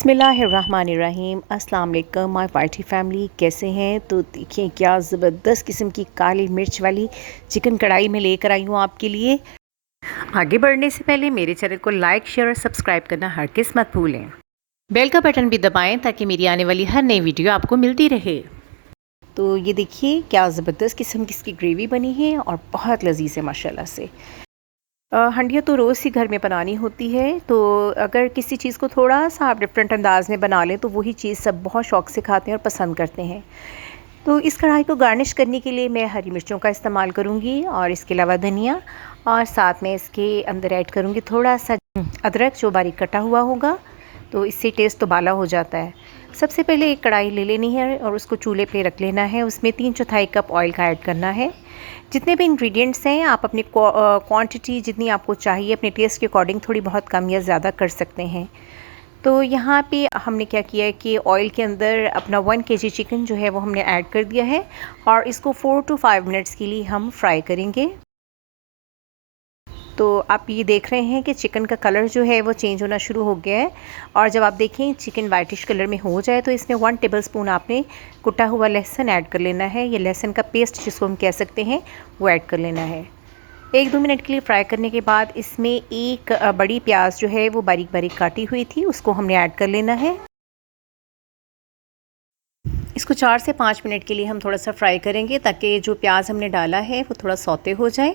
बिस्मिल्लाहिर्रहमानिर्रहीम। अस्सलाम वालेकुम माय पार्टी फैमिली, कैसे हैं? तो देखिए क्या ज़बरदस्त किस्म की काली मिर्च वाली चिकन कढ़ाई में लेकर आई हूँ आपके लिए। आगे बढ़ने से पहले मेरे चैनल को लाइक, शेयर और सब्सक्राइब करना हरगिज़ मत भूलें। बेल का बटन भी दबाएं ताकि मेरी आने वाली हर नई वीडियो आपको मिलती रहे। तो ये देखिए क्या ज़बरदस्त किस्म की इसकी ग्रेवी बनी है और बहुत लजीज है माशाल्लाह से। हंडिया तो रोज़ ही घर में बनानी होती है, तो अगर किसी चीज़ को थोड़ा सा आप डिफरेंट अंदाज में बना लें तो वही चीज़ सब बहुत शौक़ से खाते हैं और पसंद करते हैं। तो इस कढ़ाई को गार्निश करने के लिए मैं हरी मिर्चों का इस्तेमाल करूँगी और इसके अलावा धनिया, और साथ में इसके अंदर ऐड करूँगी थोड़ा सा अदरक जो बारीक कटा हुआ होगा, तो इससे टेस्ट तो बाला हो जाता है। सबसे पहले एक कढ़ाई ले लेनी है और उसको चूल्हे पे रख लेना है। उसमें 3/4 कप ऑयल का ऐड करना है। जितने भी इंग्रेडिएंट्स हैं आप अपनी क्वांटिटी जितनी आपको चाहिए अपने टेस्ट के अकॉर्डिंग थोड़ी बहुत कम या ज़्यादा कर सकते हैं। तो यहाँ पे हमने क्या किया है कि ऑयल के अंदर अपना 1 केजी चिकन जो है वो हमने ऐड कर दिया है और इसको 4 to 5 मिनट्स के लिए हम फ्राई करेंगे। तो आप ये देख रहे हैं कि चिकन का कलर जो है वो चेंज होना शुरू हो गया है, और जब आप देखें चिकन वाइटिश कलर में हो जाए तो इसमें 1 टेबलस्पून आपने कुटा हुआ लहसुन ऐड कर लेना है। ये लहसुन का पेस्ट जिसको हम कह सकते हैं वो ऐड कर लेना है। 1-2 मिनट के लिए फ्राई करने के बाद इसमें एक बड़ी प्याज जो है वो बारीक बारीक काटी हुई थी उसको हमने ऐड कर लेना है। इसको 4 से 5 मिनट के लिए हम थोड़ा सा फ्राई करेंगे ताकि जो प्याज हमने डाला है वो थोड़ा सौते हो जाए,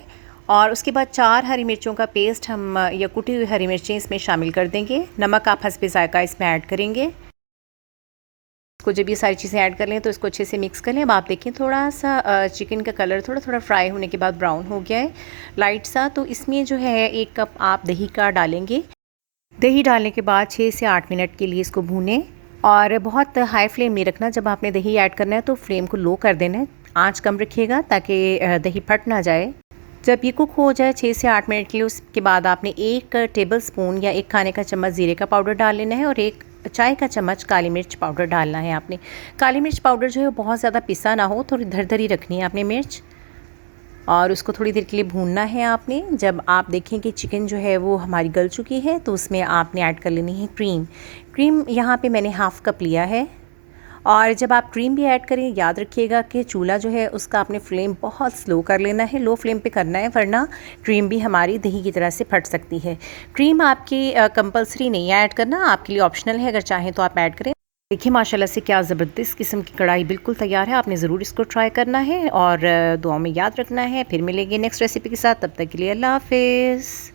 और उसके बाद 4 हरी मिर्चों का पेस्ट हम या कुटी हुई हरी मिर्चें इसमें शामिल कर देंगे। नमक आप हस्बे ज़ायक़ा इसमें ऐड करेंगे। इसको जब ये सारी चीज़ें ऐड कर लें तो इसको अच्छे से मिक्स कर लें। अब आप देखें थोड़ा सा चिकन का कलर थोड़ा थोड़ा फ्राई होने के बाद ब्राउन हो गया है लाइट सा। तो इसमें जो है 1 कप आप दही का डालेंगे। दही डालने के बाद 6 से 8 मिनट के लिए इसको भूनें, और बहुत हाई फ्लेम नहीं रखना। जब आपने दही ऐड करना है तो फ्लेम को लो कर देना है, आंच कम रखिएगा ताकि दही फट ना जाए। जब ये कुक हो जाए 6 से 8 मिनट के लिए, उसके बाद आपने 1 टेबलस्पून या 1 खाने का चम्मच ज़ीरे का पाउडर डाल लेना है और 1 चाय का चम्मच काली मिर्च पाउडर डालना है आपने। काली मिर्च पाउडर जो है वो बहुत ज़्यादा पिसा ना हो, थोड़ी धरधरी रखनी है आपने मिर्च, और उसको थोड़ी देर के लिए भूनना है आपने। जब आप देखें कि चिकन जो है वो हमारी गल चुकी है तो उसमें आपने ऐड कर लेनी है क्रीम यहाँ पे मैंने हाफ़ कप लिया है। और जब आप क्रीम भी ऐड करें याद रखिएगा कि चूल्हा जो है उसका आपने फ्लेम बहुत स्लो कर लेना है, लो फ्लेम पे करना है, वरना क्रीम भी हमारी दही की तरह से फट सकती है। क्रीम आपकी कंपलसरी नहीं है ऐड करना, आपके लिए ऑप्शनल है, अगर चाहें तो आप ऐड करें। देखिए माशाल्लाह से क्या ज़बरदस्त किस्म की कढ़ाई बिल्कुल तैयार है। आपने ज़रूर इसको ट्राई करना है और दुआ में याद रखना है। फिर मिलेंगे नेक्स्ट रेसिपी के साथ, तब तक के लिए अल्लाह हाफ़िज़।